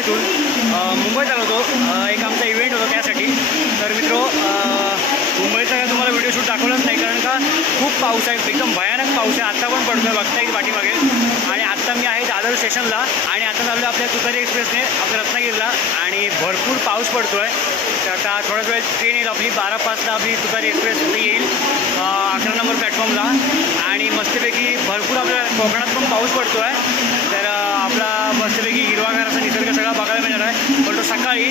मुंबईतून मुंबईत आलो होतो. एक आमचा इव्हेंट होतो त्यासाठी. तर मित्रो मुंबईचा काय तुम्हाला व्हिडिओ शूट दाखवलाच नाही कारण का खूप पाऊस आहे एकदम भयानक पाऊस आहे. आत्ता पण पडतो आहे येईल पाठीमागे. आणि आत्ता मी आहे दादर स्टेशनला आणि आता चाललो आपल्या तुतारी एक्सप्रेसने आपल्या रत्नागिरीला. आणि भरपूर पाऊस पडतो आहे तर आता थोड्याच वेळ ट्रेन येईल आपली बारा पाचला आपली तुतारी एक्सप्रेस येईल अकरा नंबर प्लॅटफॉर्मला आणि मस्तपैकी भरपूर आपल्या कोकणात पण पाऊस पडतो आहे तर आपला मस्तपैकी हिरवा असा निसर्ग बघायला मिळणार आहे. पण तो सकाळी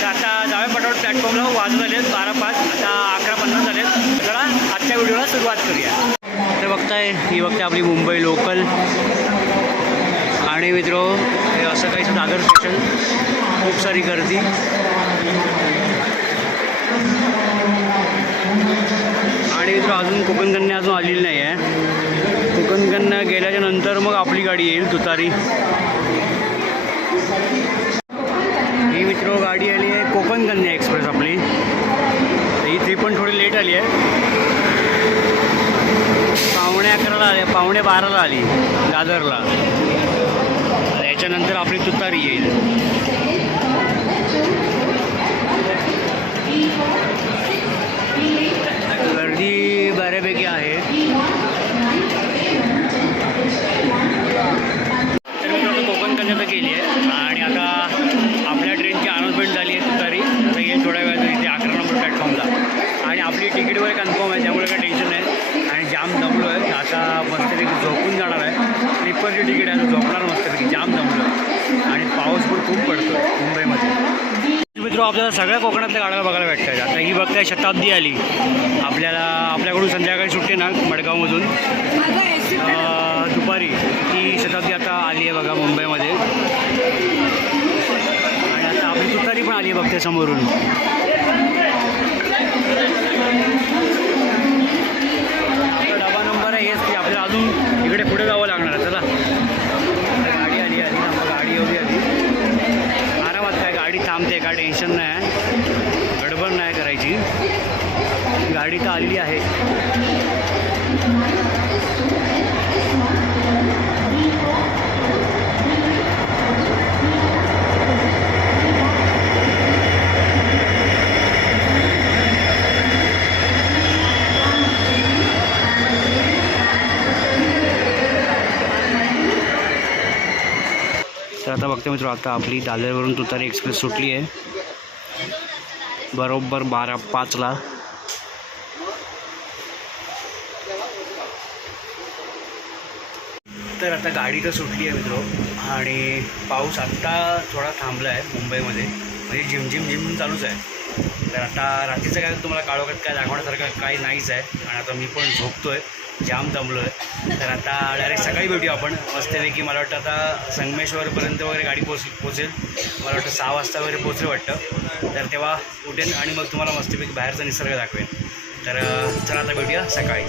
तर आता जावे पटावट प्लॅटफॉर्मला झाले आहेत बारा पाच आता अकरा पन्नास झालेत चला आजच्या व्हिडिओला सुरुवात करूया. ते बघताय ही बघते आपली मुंबई लोकल आणि मित्रो हे असं काही दादर स्टेशन खूप सारी गर्दी. आणि मित्र अजून कोकणकन्या अजून आलेली नाही आहे कोकणकन्या गेल्याच्यानंतर मग आपली गाडी येईल तुतारी ही मित्र गाडी आली आहे कोकण कन्या एक्सप्रेस आपली. तर ही ती पण थोडी लेट आली आहे. पावणे अकराला आली पावणे बाराला आली दादरला. याच्यानंतर आपली तुतारी येईल. आली मुंबईमध्ये. आणि आता आपली तुतारी पण आली आहे बघते समोरून बघते मित्र आता आपली दादरवरून तुतारी एक्सप्रेस सुटली आहे. बरोबर बारा पाचला. तर आता गाडी तर सुटली आहे मित्र आणि पाऊस आत्ता थोडा थांबला आहे मुंबईमध्ये. म्हणजे झिमझिम झिम चालूच आहे. तर आता रात्रीचं काय तुम्हाला काळोखात काय दाखवण्यासारखं काही नाहीच आहे. आणि आता मी पण झोपतो आहे जाम दमलो आहे तर आता डायरेक्ट सकाळी भेटूया आपण. मस्तपैकी मला वाटतं आता संगमेश्वरपर्यंत वगैरे गाडी पोच पोचेल मला वाटतं सहा वाजता वगैरे पोचेल वाटतं. तर तेव्हा उठेन आणि मग तुम्हाला मस्तपैकी बाहेरचा निसर्ग दाखवेन. तर चला आता भेटूया सकाळी.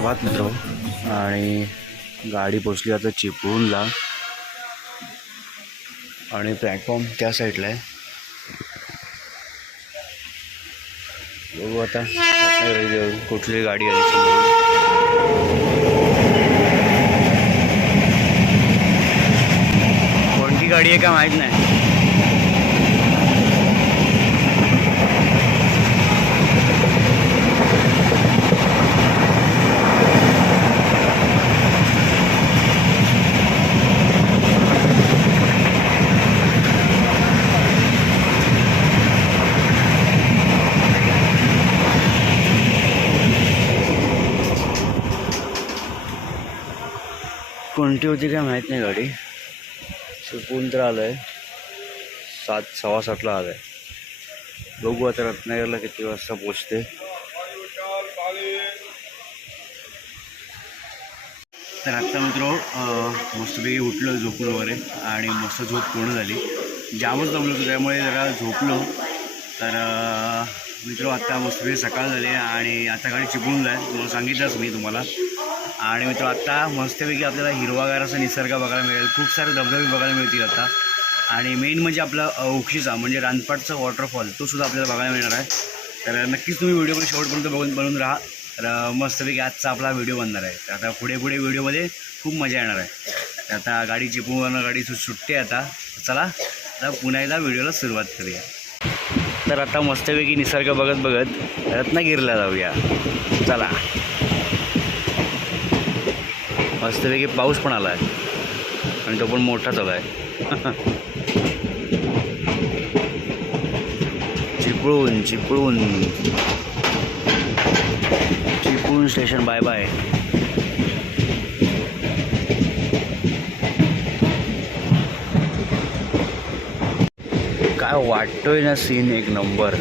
सुप्रभात मित्र आणि गाडी पोचली आता चिपळूणला. आणि प्लॅटफॉर्म त्या साईडला आहे. बघू आता. कुठली गाडी आली कोणती गाडी आहे का माहीत नाही. कोणती होती काय माहीत नाही गाडी. सुकून तर आलं आहे सात सव्वा सातला आलं आहे बघू आता रत्नागिरीला किती वाजता पोचते. तर आत्ता मित्र मस्तपैकी उठलो झोपून वगैरे आणि मस्त झोप पूर्ण झाली. जामच जमलं होतो त्यामुळे जरा झोपलो. तर मित्र आत्ता मस्तपैकी सकाळ झाली आणि आता गाडी चिपळून जाय तुम्हाला सांगितलंच मी तुम्हाला. आणि मित्र आत्ता मस्तपैकी आपल्याला हिरवागार असा निसर्ग बघायला मिळेल. खूप सारे धबधबे बघायला मिळतील आता. आणि मेन म्हणजे आपला उक्षीचा म्हणजे रानपाटचा वॉटरफॉल तो सुद्धा आपल्याला बघायला मिळणार आहे. तर नक्कीच तुम्ही व्हिडिओ शेवटपर्यंत बघून बनून राहा. तर मस्तपैकी आजचा आपला व्हिडिओ बनणार आहे. तर आता पुढे पुढे व्हिडिओमध्ये खूप मजा येणार आहे. तर आता गाडी चिपून गाडी सु सुटते आता. चला आता पुन्हा एकदा व्हिडिओला सुरुवात करूया. तर आता मस्तपैकी निसर्ग बघत बघत रत्नागिरीला जाऊया. चला. मस्तपैकी पाऊस पण आला आहे आणि तो पण मोठाच आला आहे. Chiplun Chiplun. Chiplun station bye bye. काय वाटतोय ना सीन एक नंबर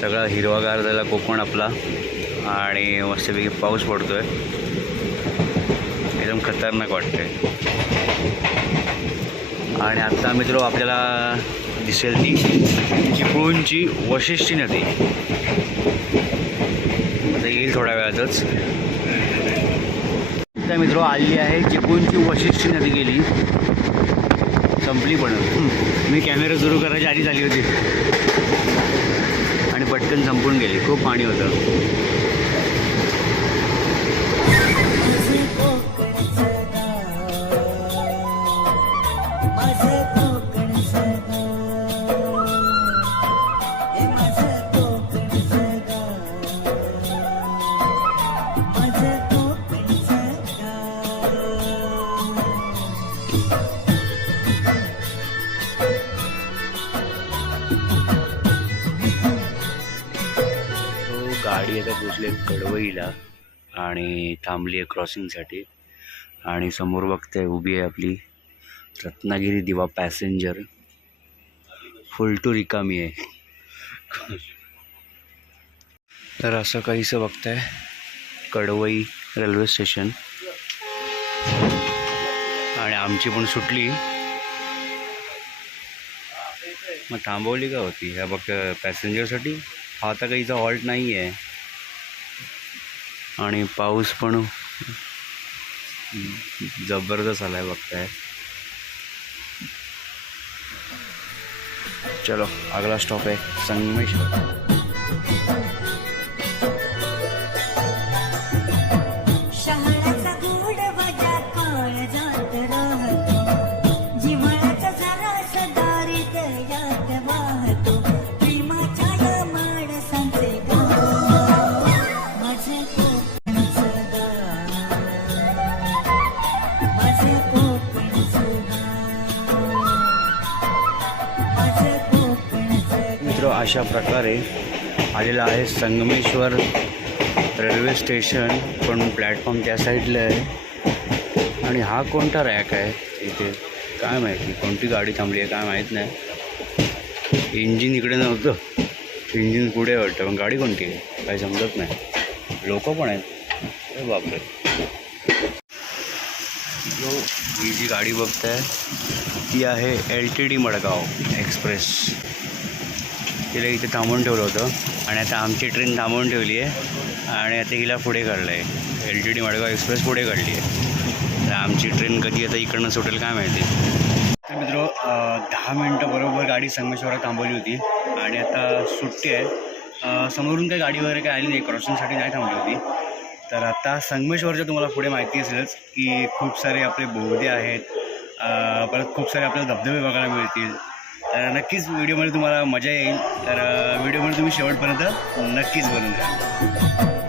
सगळा हिरवागार झाला कोकण आपला. आणि मस्तपैकी पाऊस पडतोय. एकदम खतरनाक वाटतंय. आणि आत्ता मित्र आपल्याला दिसेल ती चिपळूणची वशिष्ठी नदी. आता येईल थोड्या वेळातच. त्या मित्र आली आहे चिपळूणची वशिष्ठी नदी गेली. संपली पण. मी कॅमेरा सुरू करायची आधी झाली होती. आणि पटकन संपून गेली. खूप पाणी होतं. गाडी आता पोचली कडवईला आणि थांबली आहे क्रॉसिंगसाठी आणि समोर बघते उभी आहे आपली. रत्नागिरी दिवा पॅसेंजर. फुल टू रिकामी आहे. तर असं काहीसं बघताय. Kadavai railway station. आणि आमची पण सुटली. मग थांबवली का होती? ह्या बघ पॅसेंजरसाठी हा आता काहीचा हॉल्ट नाही आहे आणि पाऊस पण जबरदस्त आला आहे बघताय. चलो अगला स्टॉप है संगमेश्वर अशा प्रकारे आलेला आहे संगमेश्वर रेल्वे स्टेशन पण प्लॅटफॉर्म त्या साईडला आहे. आणि हा कोणता रॅक आहे इथे? काय माहिती? कोणती गाडी थांबली आहे काय माहीत नाही. इंजिन इकडे नव्हतं. इंजिन पुढे वाटतं पण गाडी कोणती आहे? काही समजत नाही. लोक पण आहेत. बापरे. जो ही जी गाडी बघताय ती आहे L T T Madgaon express. तिला इथे थांबवून ठेवलं होतं आणि आता आमची ट्रेन थांबवून ठेवली आहे आणि आता हिला पुढे काढलं आहे. L T T Madgaon express पुढे काढली आहे. तर आमची ट्रेन कधी आता इकडनं सुटेल काय माहिती. तर मित्र दहा मिनटं बरोबर गाडी संगमेश्वरात थांबवली होती आणि आता सुट्टी आहे. समोरून काही गाडी वगैरे काही आली नाही क्रॉसिंगसाठी नाही थांबली होती. तर आता संगमेश्वरच्या तुम्हाला पुढे माहिती असेलच की खूप सारे आपले बोगदे आहेत. परत खूप सारे आपल्याला धबधबे बघायला मिळतील. तर नक्कीच व्हिडिओमध्ये तुम्हाला मजा येईल. तर व्हिडिओमध्ये तुम्ही शेवटपर्यंत नक्कीच बनून द्या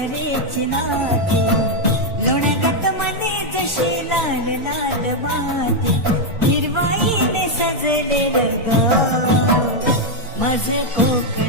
साखरेची नाती लोण्यागत मने जशी लाल लाल माती. हिरवाईने सजलेलं गाव माझं कोकणचं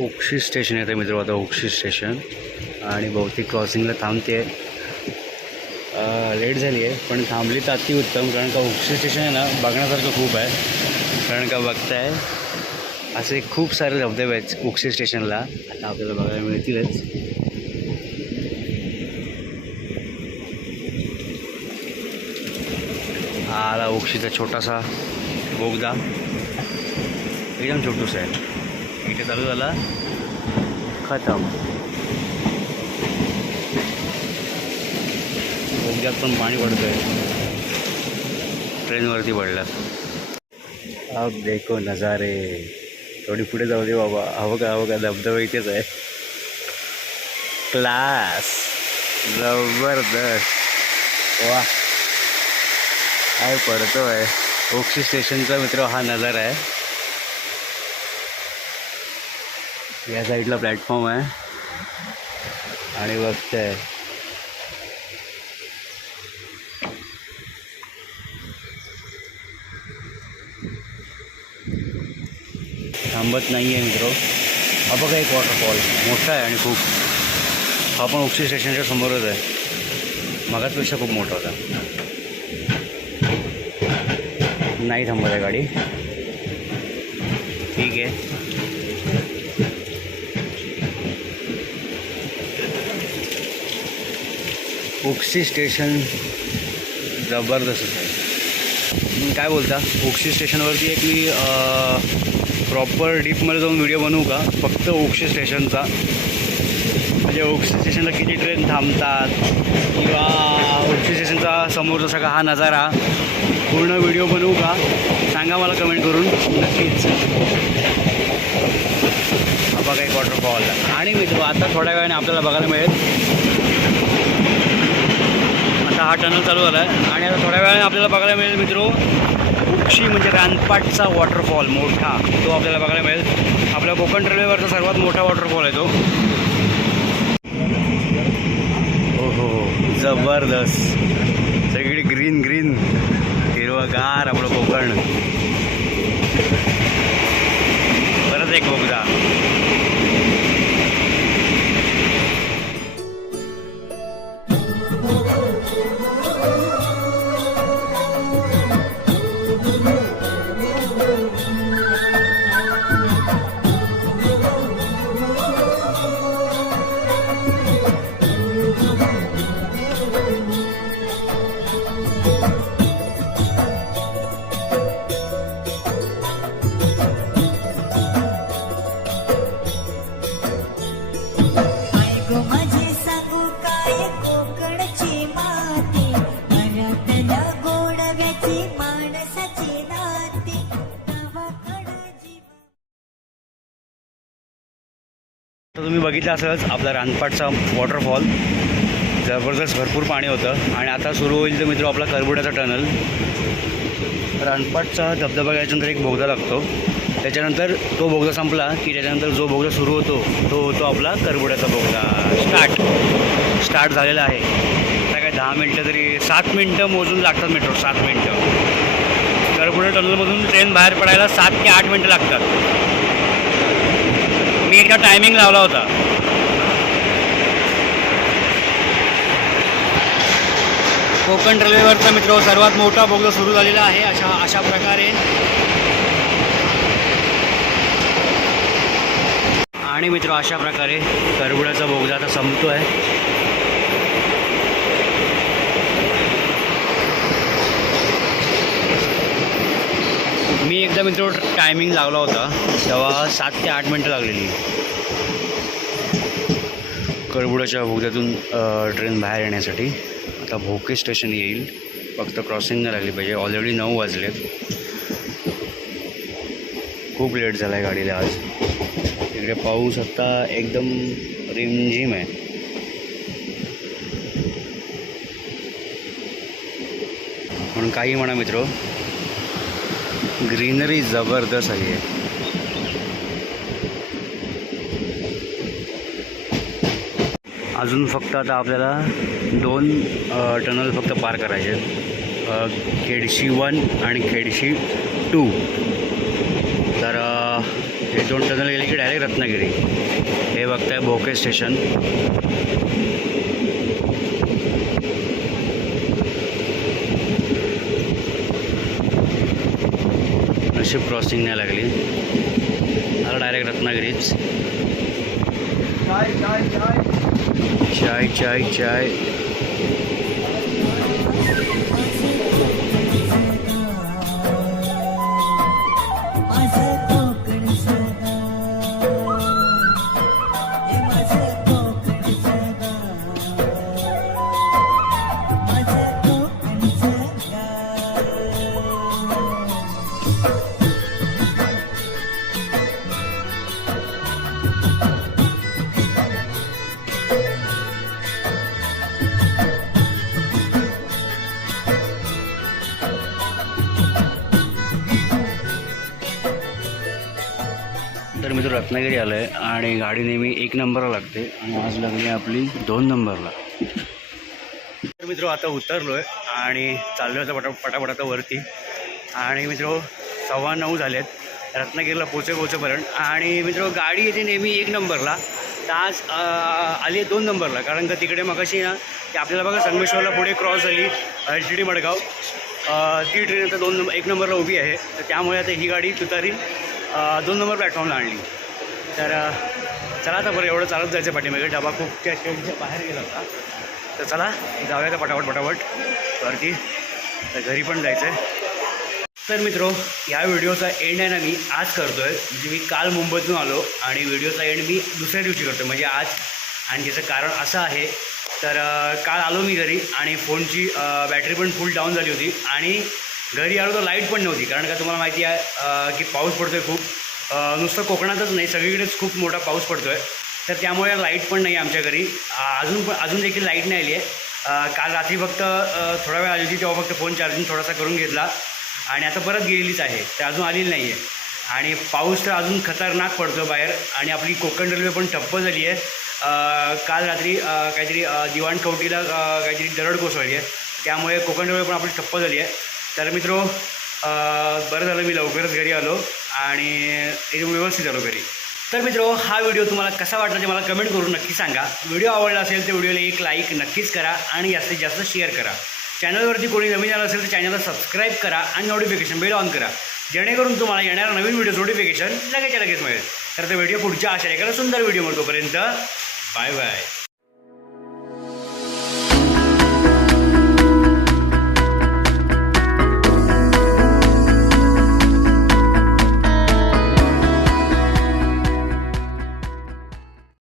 उक्षी स्टेशन येतं मित्र आता उक्षी स्टेशन. आणि बहुतेक क्रॉसिंगला थांबते लेट झाली आहे पण थांबली तर अतिउत्तम कारण का उक्षी स्टेशन आहे ना बघण्यासारखं खूप आहे. कारण का बघताय असे खूप सारे धबधबे आहेत उक्षी स्टेशनला. आता आपल्याला बघायला मिळतीलच. हा आला उक्षीचा छोटासा बोगदा. एकदम छोटूसा आहे. इथे चालू झाला. खतम. बोगद्यात पण पाणी पडतं आहे ट्रेनवरती पडलं. अब देखो नजारे. थोडी पुढे जाऊ दे बाबा. हवं का हवं का धबधबा इथेच आहे. क्लास जबरदस्त. वा. काय पडतो आहे ओक्षी स्टेशनचा मित्र हा नजारा आहे. या साईडला प्लॅटफॉर्म आहे. आणि बघताय थांबत नाही आहे मित्र. हा बघा एक वॉटरफॉल मोठा आहे आणि खूप. हा पण उक्षी स्टेशनच्या समोरच आहे. मगाचपेक्षा खूप मोठा होता. नाही थांबत आहे गाडी. ठीक आहे. उक्षी स्टेशन जबरदस्त आहे. काय बोलता? ओक्शी स्टेशनवरती एक मी प्रॉपर डीपमध्ये जाऊन व्हिडिओ बनवू का? फक्त ओक्शी स्टेशनचा. म्हणजे उक्षी स्टेशनला किती ट्रेन थांबतात? किंवा उक्षी स्टेशनचा समोरचा सगळा हा नजारा. पूर्ण व्हिडिओ बनवू का? सांगा मला कमेंट करून. नक्कीच. हा बघा एक वॉटरफॉल आणि मित्र आता थोड्या वेळाने आपल्याला बघायला मिळेल. हा टनल चालू झाला आहे आणि आता थोड्या वेळाने आपल्याला बघायला मिळेल मित्रो उक्षी म्हणजे रानपाटचा वॉटरफॉल मोठा. तो आपल्याला बघायला मिळेल. आपल्या कोकण रेल्वेवरचा सर्वात मोठा वॉटरफॉल आहे तो. हो हो हो. जबरदस्त. बघितलं असंच आपला रानपाटचा वॉटरफॉल जबरदस्त भरपूर पाणी होतं. आणि आता सुरू होईल तर मित्र आपला करबुड्याचा टनल रानपाटचा धबधबा घ्यायच्यानंतर एक बोगदा लागतो. त्याच्यानंतर तो बोगदा संपला की त्याच्यानंतर जो बोगदा सुरू होतो तो होतो आपला करबुड्याचा बोगदा. स्टार्ट स्टार्ट झालेला आहे. आता काय दहा मिनटं तरी सात मिनटं मोजून लागतात मेट्रो सात मिनटं. करबुडा टनलमधून ट्रेन बाहेर पडायला सात ते आठ मिनटं लागतात. एकदा टायमिंग लावला होता. कोकण रेल्वेवरचा मित्र सर्वात मोठा बोगदा सुरू झालेला आहे अशा अशा प्रकारे. आणि मित्र अशा प्रकारे करबुडाचा बोगदा आता संपतो आहे एकदा मित्र टायमिंग लागला होता. तेव्हा सात ते आठ मिनटं लागलेली. कळबुडाच्या बोगद्यातून ट्रेन बाहेर येण्यासाठी. आता भोके स्टेशन येईल. फक्त क्रॉसिंग नाही लागली पाहिजे. ऑलरेडी नऊ वाजलेत खूप लेट झाला आहे गाडीला आज. इकडे पाऊस आत्ता एकदम रिमझिम आहे. म्हणून काही म्हणा मित्र. ग्रीनरी जबरदस्त आली आहे. अजून फक्त आता आपल्याला दोन टनल फक्त पार करायचे आहेत. खेडशी वन आणि खेडशी टू तर हे दोन टनल गेले की डायरेक्ट रत्नागिरी. हे बघताय भोके स्टेशन नशीब क्रॉसिंग नाही लागली. आता डायरेक्ट रत्नागिरीच चाय चाय चाय. माझं आलं आहे आणि गाडी नेहमी एक नंबरला लागते आणि आज लागली आहे आपली दोन नंबरला. तर मित्र आता उतरलो आहे आणि चाललो आहे पटा पटापट आता वरती. आणि मित्र सव्वा नऊ झाले आहेत रत्नागिरीला पोचे पोचेपर्यंत आणि मित्र गाडी येते नेहमी एक नंबरला. तर आज आली आहे दोन नंबरला. कारण का तिकडे मगाशी ना की आपल्याला बघा संगमेश्वरला पुढे क्रॉस झाली एच डी मडगाव. ती ट्रेन आता दोन नंबर एक नंबरला उभी आहे. तर त्यामुळे आता ही गाडी तुतारी दोन नंबर प्लॅटफॉर्मला आणली. तर चला आता बरं एवढं चालत जायचं पाठीमागे. डबा खूप त्या शेवटच्या बाहेर गेला होता. तर चला जाऊया तर पटापट पटापट. वरती. तर घरी पण जायचं आहे तर मित्रो या व्हिडिओचा एंड आहे ना मी आज करतो आहे म्हणजे मी काल मुंबईतून आलो आणि व्हिडिओचा एंड मी दुसऱ्या दिवशी करतो म्हणजे आज. आणि त्याचं कारण असं आहे. तर काल आलो मी घरी आणि फोनची बॅटरी पण फुल डाऊन झाली होती. आणि घरी आलो तर लाइट पण नव्हती. कारण का तुम्हाला माहिती आहे की पाऊस पडतो आहे खूप. नुसतं कोकणातच नाही सगळीकडेच खूप मोठा पाऊस पडतो आहे तर त्यामुळे लाइट पण नाही आहे आमच्या घरी. अजून पण अजून देखील लाइट नाही आली आहे काल रात्री फक्त थोडा वेळ आली होती तेव्हा फक्त फोन चार्जिंग थोडासा करून घेतला. आणि आता परत गेलेलीच आहे ते अजून आलेली नाही आहे आणि पाऊस तर अजून खतरनाक पडतो बाहेर. आणि आपली कोकण रेल्वे पण ठप्प झाली आहे काल रात्री काहीतरी अं, दिवाण कवटीला काहीतरी दरड कोसळली आहे त्यामुळे कोकण रेल्वे पण आपली ठप्प झाली आहे तर मित्रो बरं झालं मी लवकरच घरी आलो. आणि एकदम व्यवस्थित आलो घरी. तर मित्रो हा व्हिडिओ तुम्हाला कसा वाटला ते मला कमेंट करून नक्की सांगा. व्हिडिओ आवडला असेल तर व्हिडिओला एक लाईक नक्कीच करा आणि जास्तीत जास्त शेअर करा. चॅनलवरती कोणी नवीन आलं असेल तर चॅनलला सबस्क्राईब करा आणि नोटिफिकेशन बेल ऑन करा. जेणेकरून तुम्हाला येणारा नवीन व्हिडिओ नोटिफिकेशन लगेच लगेच मिळेल. तर ते व्हिडिओ पुढच्या आशा एखादा सुंदर व्हिडिओ तोपर्यंत बाय बाय.